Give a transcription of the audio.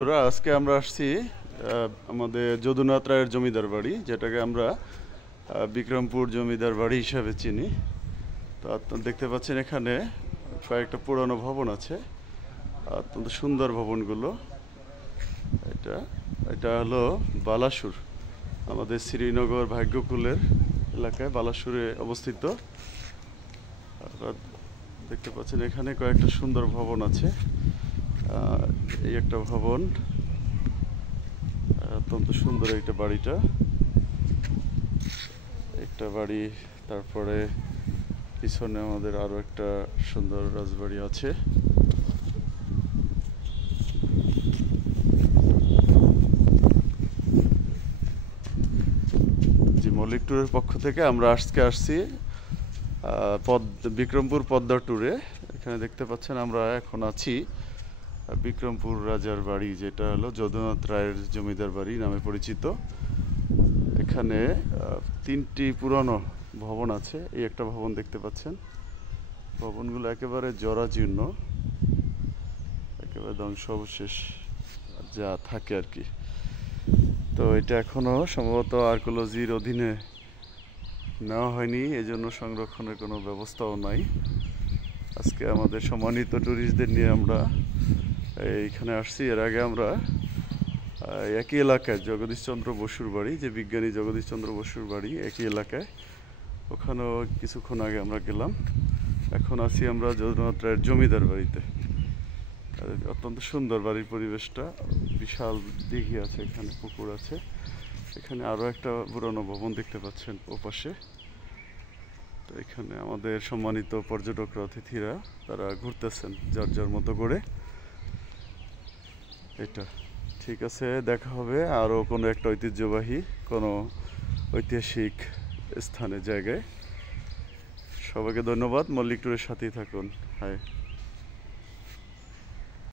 আজকে আমরা আসছি আমাদের যদুনাথ রায়ের জমিদার বাড়ি, যেটাকে আমরা বিক্রমপুর জমিদার বাড়ি হিসাবে চিনি। তো আপনারা দেখতে পাচ্ছেন এখানে কয়েকটা পুরনো ভবন আছে, অত্যন্ত সুন্দর ভবনগুলো। এটা এটা হলো বালাসুর, আমাদের শ্রীনগর ভাগ্যকুলের এলাকায় বালাসুরে অবস্থিত। আপনারা দেখতে পাচ্ছেন এখানে কয়েকটা সুন্দর ভবন আছে। এই একটা ভবন, অত্যন্ত সুন্দর একটা বাড়িটা, একটা বাড়ি। তারপরে পিছনে আমাদের আরো একটা সুন্দর রাজবাড়ি আছে। জি, মল্লিক ট্যুরের পক্ষ থেকে আমরা আজকে আসছি বিক্রমপুর পদ্মা ট্যুরে। এখানে দেখতে পাচ্ছেন আমরা এখন আছি বিক্রমপুর রাজার বাড়ি, যেটা হলো যদুনাথ রায়ের জমিদার বাড়ি নামে পরিচিত। এখানে তিনটি পুরনো ভবন আছে। এই একটা ভবন দেখতে পাচ্ছেন, ভবনগুলো একেবারে জরাজীর্ণ, একেবারে ধ্বংসাবশেষ যা থাকে আর কি। তো এটা এখনো সম্ভবত আর্কোলজির অধীনে নেওয়া হয়নি, এজন্য সংরক্ষণের কোনো ব্যবস্থাও নাই। আজকে আমাদের সম্মানিত ট্যুরিস্টদের নিয়ে আমরা এইখানে আসছি। এর আগে আমরা একই এলাকায় জগদীশচন্দ্র বসুর বাড়ি, যে বিজ্ঞানী জগদীশচন্দ্র বসুর বাড়ি, একই এলাকায়, ওখানেও কিছুক্ষণ আগে আমরা গেলাম। এখন আছি আমরা যদুনাথ রায়ের জমিদার বাড়িতে। অত্যন্ত সুন্দর বাড়ির পরিবেশটা, বিশাল দিঘি আছে, এখানে পুকুর আছে। এখানে আরও একটা পুরনো ভবন দেখতে পাচ্ছেন ওপাশে। তো এখানে আমাদের সম্মানিত পর্যটকরা, অতিথিরা, তারা ঘুরতেছেন যার যার মতো করে। এটা ঠিক আছে, দেখা হবে আরও কোনো একটা ঐতিহ্যবাহী কোনো ঐতিহাসিক স্থানে, জায়গায়। সবাইকে ধন্যবাদ, মল্লিক ট্যুরের সাথেই থাকুন। হাই।